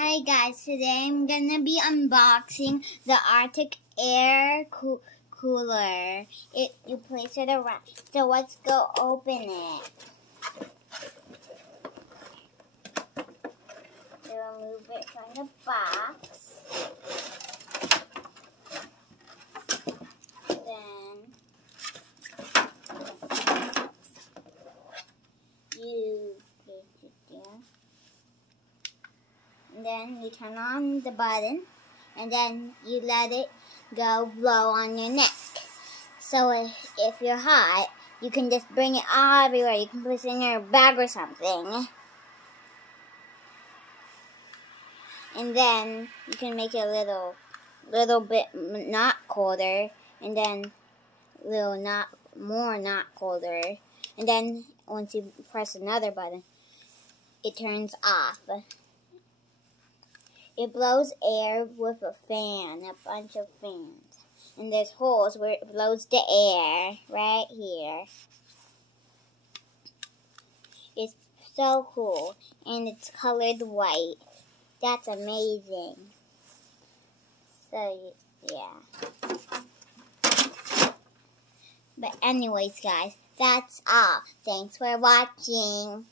Hi guys, today I'm gonna be unboxing the Arctic Air Cooler. You place it around, so let's go open it. You remove it from the box. Then you place it there. And then you turn on the button, and then you let it go blow on your neck. So if you're hot, you can just bring it all everywhere. You can place it in your bag or something. And then you can make it a little bit not colder, and then not colder. And then once you press another button, it turns off. It blows air with a bunch of fans. And there's holes where it blows the air, right here. It's so cool, and it's colored white. That's amazing. So, yeah. But anyways, guys, that's all. Thanks for watching.